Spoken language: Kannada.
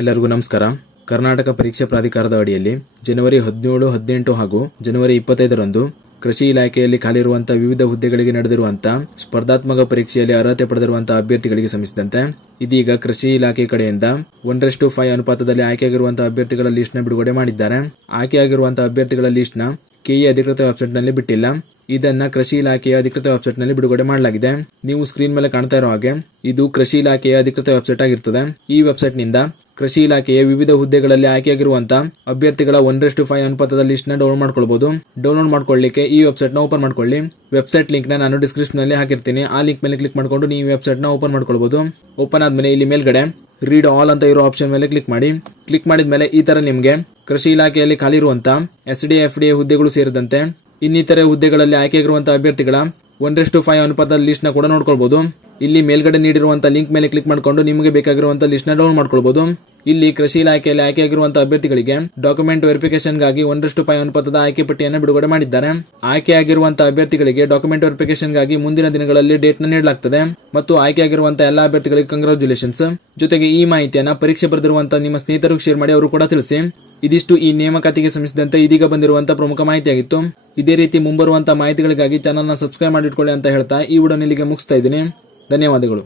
ಎಲ್ಲರಿಗೂ ನಮಸ್ಕಾರ. ಕರ್ನಾಟಕ ಪರೀಕ್ಷಾ ಪ್ರಾಧಿಕಾರದ ಅಡಿಯಲ್ಲಿ ಜನವರಿ 17, 18 ಹಾಗೂ ಜನವರಿ 25ರಂದು ಕೃಷಿ ಇಲಾಖೆಯಲ್ಲಿ ಖಾಲಿರುವಂತಹ ವಿವಿಧ ಹುದ್ದೆಗಳಿಗೆ ನಡೆದಿರುವಂತಹ ಸ್ಪರ್ಧಾತ್ಮಕ ಪರೀಕ್ಷೆಯಲ್ಲಿ ಅರ್ಹತೆ ಪಡೆದಿರುವಂತಹ ಅಭ್ಯರ್ಥಿಗಳಿಗೆ ಸಂಬಂಧಿಸಿದಂತೆ ಇದೀಗ ಕೃಷಿ ಇಲಾಖೆ ಕಡೆಯಿಂದ 1:5 ಅನುಪಾತದಲ್ಲಿ ಆಯ್ಕೆಯಾಗಿರುವಂತಹ ಅಭ್ಯರ್ಥಿಗಳ ಲಿಸ್ಟ್ ನ ಬಿಡುಗಡೆ ಮಾಡಿದ್ದಾರೆ. ಆಯ್ಕೆಯಾಗಿರುವಂತಹ ಅಭ್ಯರ್ಥಿಗಳ ಲಿಸ್ಟ್ ನ ಕೆಇ ಅಧಿಕೃತ ವೆಬ್ಸೈಟ್ ನಲ್ಲಿ ಬಿಟ್ಟಿಲ್ಲ. ಇದನ್ನ ಕೃಷಿ ಇಲಾಖೆಯ ಅಧಿಕೃತ ವೆಬ್ಸೈಟ್ ನಲ್ಲಿ ಬಿಡುಗಡೆ ಮಾಡಲಾಗಿದೆ. ನೀವು ಸ್ಕ್ರೀನ್ ಮೇಲೆ ಕಾಣ್ತಾ ಇರೋ ಹಾಗೆ ಇದು ಕೃಷಿ ಇಲಾಖೆಯ ಅಧಿಕೃತ ವೆಬ್ಸೈಟ್ ಆಗಿರ್ತದೆ. ಈ ವೆಬ್ಸೈಟ್ ನಿಂದ ಕೃಷಿ ಇಲಾಖೆಯ ವಿವಿಧ ಹುದ್ದೆಗಳಲ್ಲಿ ಆಯ್ಕೆಯಾಗಿರುವಂತಹ ಅಭ್ಯರ್ಥಿಗಳ 1:5 ಅನುಪಾತದ ಲಿಸ್ಟ್ ನ ಡೌನ್ಲೋಡ್ ಮಾಡ್ಕೊಳ್ಬಹುದು. ಡೌನ್ಲೋಡ್ ಮಾಡ್ಕೊಳ್ಳಿಕ್ಕೆ ಈ ವೆಬ್ಸೈಟ್ ನ ಓಪನ್ ಮಾಡ್ಕೊಳ್ಳಿ. ವೆಬ್ಸೈಟ್ ಲಿಂಕ್ ನ ನಾನು ಡಿಸ್ಕ್ರಿಪ್ಷನ್ ನಲ್ಲಿ ಹಾಕಿರ್ತೀನಿ. ಆ ಲಿಂಕ್ ಮೇಲೆ ಕ್ಲಿಕ್ ಮಾಡ್ಕೊಂಡು ನೀವು ವೆಬ್ಸೈಟ್ ನ ಓಪನ್ ಮಾಡ್ಕೊಳ್ಬಹುದು. ಓಪನ್ ಆದ್ಮೇಲೆ ಇಲ್ಲಿ ಮೇಲ್ಗಡೆ ರೀಡ್ ಆಲ್ ಅಂತ ಇರೋ ಆಪ್ಷನ್ ಮೇಲೆ ಕ್ಲಿಕ್ ಮಾಡಿ. ಕ್ಲಿಕ್ ಮಾಡಿದ್ಮೇಲೆ ಈ ತರ ನಿಮ್ಗೆ ಕೃಷಿ ಇಲಾಖೆಯಲ್ಲಿ ಖಾಲಿ ಇರುವಂತಹ SDA FDA ಹುದ್ದೆಗಳು ಸೇರಿದಂತೆ ಇನ್ನಿತರೆ ಹುದ್ದೆಗಳಲ್ಲಿ ಆಯ್ಕೆಯಾಗಿರುವಂತಹ ಅಭ್ಯರ್ಥಿಗಳ 1:5 ಅನುಪಾತದ ಲಿಸ್ಟ್ ನ ಕೂಡ ನೋಡ್ಕೊಳ್ಬಹುದು. ಇಲ್ಲಿ ಮೇಲ್ಗಡೆ ನೀಡಿರುವಂತಹ ಲಿಂಕ್ ಮೇಲೆ ಕ್ಲಿಕ್ ಮಾಡಿಕೊಂಡು ನಿಮಗೆ ಬೇಕಾಗಿರುವಂತಹ ಲಿಸ್ಟ್ ನ ಡೌನ್ಲೋಡ್ ಮಾಡ್ಕೊಳ್ಬಹುದು. ಇಲ್ಲಿ ಕೃಷಿ ಇಲಾಖೆಯಲ್ಲಿ ಆಯ್ಕೆಯಾಗಿರುವಂತಹ ಅಭ್ಯರ್ಥಿಗಳಿಗೆ ಡಾಕ್ಯುಮೆಂಟ್ ವೆರಿಫಿಕೇಶನ್ ಗಾಗಿ 1:5 ಅನುಪಾತದ ಆಯ್ಕೆ ಪಟ್ಟಿಯನ್ನು ಬಿಡುಗಡೆ ಮಾಡಿದ್ದಾರೆ. ಆಯ್ಕೆಯಾಗಿರುವಂತಹ ಅಭ್ಯರ್ಥಿಗಳಿಗೆ ಡಾಕ್ಯುಮೆಂಟ್ ವೆರಿಫಿಕೇಶನ್ ಗಾಗಿ ಮುಂದಿನ ದಿನಗಳಲ್ಲಿ ಡೇಟ್ ನ ನೀಡಲಾಗುತ್ತದೆ ಮತ್ತು ಆಯ್ಕೆಯಾಗಿರುವಂತಹ ಎಲ್ಲಾ ಅಭ್ಯರ್ಥಿಗಳಿಗೆ ಕಂಗ್ರಾಚುಲೇಷನ್ಸ್. ಜೊತೆಗೆ ಈ ಮಾಹಿತಿಯನ್ನ ಪರೀಕ್ಷೆ ಬರೆದಿರುವಂತಹ ನಿಮ್ಮ ಸ್ನೇಹಿತರಿಗೆ ಶೇರ್ ಮಾಡಿ, ಅವರು ಕೂಡ ತಿಳಿಸಿ. ಇದಿಷ್ಟು ಈ ನೇಮಕಾತಿಗೆ ಸಂಬಂಧಿಸಿದಂತೆ ಇದೀಗ ಬಂದಿರುವಂತಹ ಪ್ರಮುಖ ಮಾಹಿತಿಯಾಗಿತ್ತು. ಇದೇ ರೀತಿ ಮುಂಬರುವಂತಹ ಮಾಹಿತಿಗಳಿಗಾಗಿ ಚಾನಲ್ ನ ಸಬ್ಸ್ಕ್ರೈಬ್ ಮಾಡಿಟ್ಕೊಳ್ಳಿ ಅಂತ ಹೇಳ್ತಾ ಈ ವಿಡಿಯೋನ ಇಲ್ಲಿಗೆ ಮುಗಿಸ್ತಾ ಇದ್ದೀನಿ. ಧನ್ಯವಾದಗಳು.